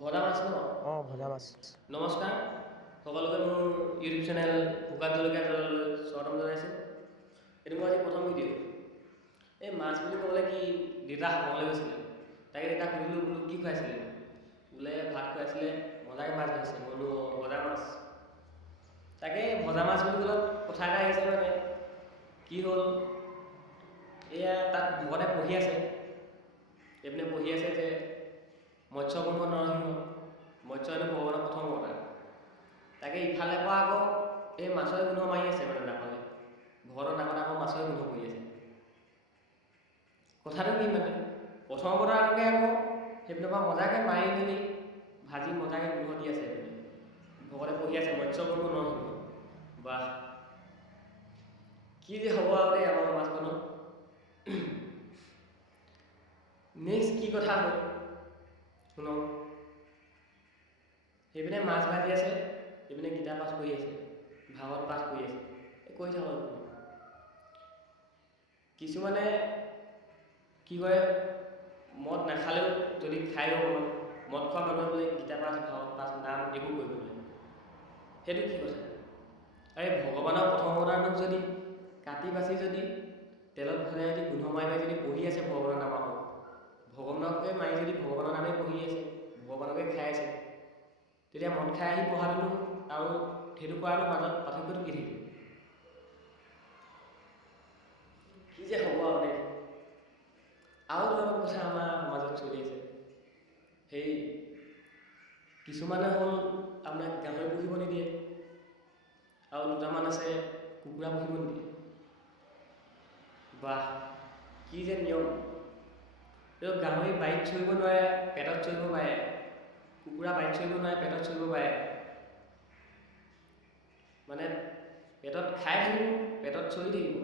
ভজা মাছ ন? ভজা মাছ। নমস্কাৰ সকলোকে মোৰ ইউটিউব চেনেল ভোকাত জলকীয়া জললৈ স্বাগতম জনাইছোঁ। এইটো মোৰ আজি প্ৰথম ভিডিঅ'। এই মাছ বুলি ক'বলৈ কি দেউতা সকামলৈ গৈছিলে, তাকে দেউতাক সুধিলোঁ বোলো কি খুৱাইছিলে, বোলে ভাত খুৱাইছিলে, মজাকৈ মাছ ধৰিছে, মই বোলো ভজা মাছ। তাকে ভজা মাছ বুলি ক'লে কথা এটা আহিছে মানে কি হ'ল, এয়া তাত ভকতে পঢ়ি আছে, এইপিনে পঢ়ি আছে যে মৎস্য কুম্ভ নৰসিংহ, মৎস্য হেনো ভগৱানৰ প্ৰথম অৱতাৰ। তাকে ইফালে পৰা আকৌ এই মাছৰ গোন্ধ মাৰি আছে মানে নাকলে, ভগৱানৰ নাকত আকৌ মাছৰ গোন্ধ কৰি আছে। কথাটো কি মানে প্ৰথম অৱতাৰটোকে আকৌ সেইপিনৰ পৰা মজাকৈ মাৰি মেলি ভাজি মজাকৈ গোন্ধ দি আছে। এইপিনে ভকতে পঢ়ি আছে মৎস্য কুম্ভ নৰসিংহ। বাহ, কি যে হ'ব আৰু দেই আমাৰ সমাজখনত। নেক্সট কি কথা হ'ল শুনক, সেইপিনে মাছ ভাজি আছে, সেইপিনে গীতা পাঠ কৰি আছে, ভাগৱত পাঠ কৰি আছে, কৈ থাকক। কিছুমানে কি কৰে, মদ নাখালেও যদি খায়ো অকণমান, মদ খোৱা মানুহে বোলে গীতা পাঠ ভাগৱত পাঠ নাম একো কৰিব নোৱাৰে। সেইটো কি কথা? আৰে ভগৱানৰ প্ৰথম অৱতাৰটোক যদি কাটি বাছি যদি তেলত ভজাই যদি গোন্ধ মাৰি মাৰি যদি পঢ়ি আছে ভগৱানৰ নামত, ভগৱানকে মাৰি যদি ভগৱানৰ নামেই পঢ়ি আছে, ভগৱানকে খাই আছে, তেতিয়া মদ খাই আহি পঢ়াটো আৰু সেইটো কৰাটোৰ মাজত পাৰ্থক্যটো কি থাকিব? কি যে হ'ব আৰু দেই। আৰু দুটামান কথা আমাৰ সমাজত চলি আছে। সেই কিছুমানে হ'ল আপোনাক গাহৰি পুহিব নিদিয়ে, আৰু দুটামান আছে কুকুৰা পুহিব নিদিয়ে। বাহ, কি যে নিয়ম! গাহৰি বাৰীত চৰিব নোৱাৰে, পেটত চৰিব পাৰে, কুকুৰা বাৰীত চৰিব নোৱাৰে, পেটত চৰিব পাৰে। মানে পেটত খাই থাকিব, পেটত চৰি থাকিব,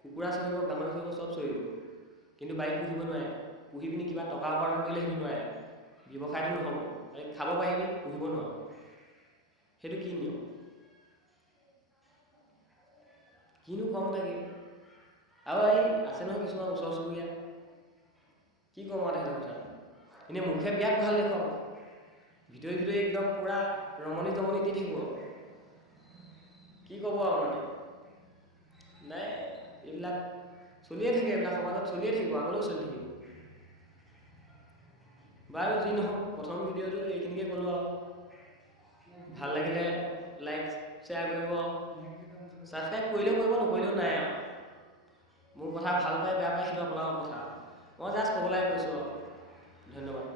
কুকুৰা চৰিব, গাহৰি চৰিব, চব চৰিব, কিন্তু বাৰীত পুহিব নোৱাৰে। পুহি পিনি কিবা টকা উপাৰ্জন কৰিলে সেইটো নোৱাৰে, ব্যৱসায়টো নহ'ব। খাব পাৰিবি, পুহিব নোৱাৰো। সেইটো কি নিয়ম? কিনো কম থাকে। আৰু এই আছে নহয় কিছুমান ওচৰ চুবুৰীয়া, কি কম আৰু সেইটো কথা। এনেই মুখে বিৰাট ভাল দেখুৱাব, ভিতৰি ভিতৰি একদম পূৰা ৰমণী জমনি দি থাকিব। কি ক'ব আৰু মানে নাই, এইবিলাক চলিয়ে থাকে, এইবিলাক সমাজত চলিয়ে থাকিব, আগলৈও চলি থাকিব। বাৰু যি নহওক, প্ৰথম ভিডিঅ'টো এইখিনিকে ক'লোঁ আৰু। ভাল লাগিলে লাইক শ্বেয়াৰ কৰিব, ছাবস্ক্ৰাইব কৰিলেও কৰিব, নকৰিলেও নাই আৰু। মোৰ কথা ভাল পাই বেয়া পাই সেইটো আপোনাৰ কথা। মই জাষ্ট ক'বলৈ কৈছোঁ আৰু। ধন্যবাদ।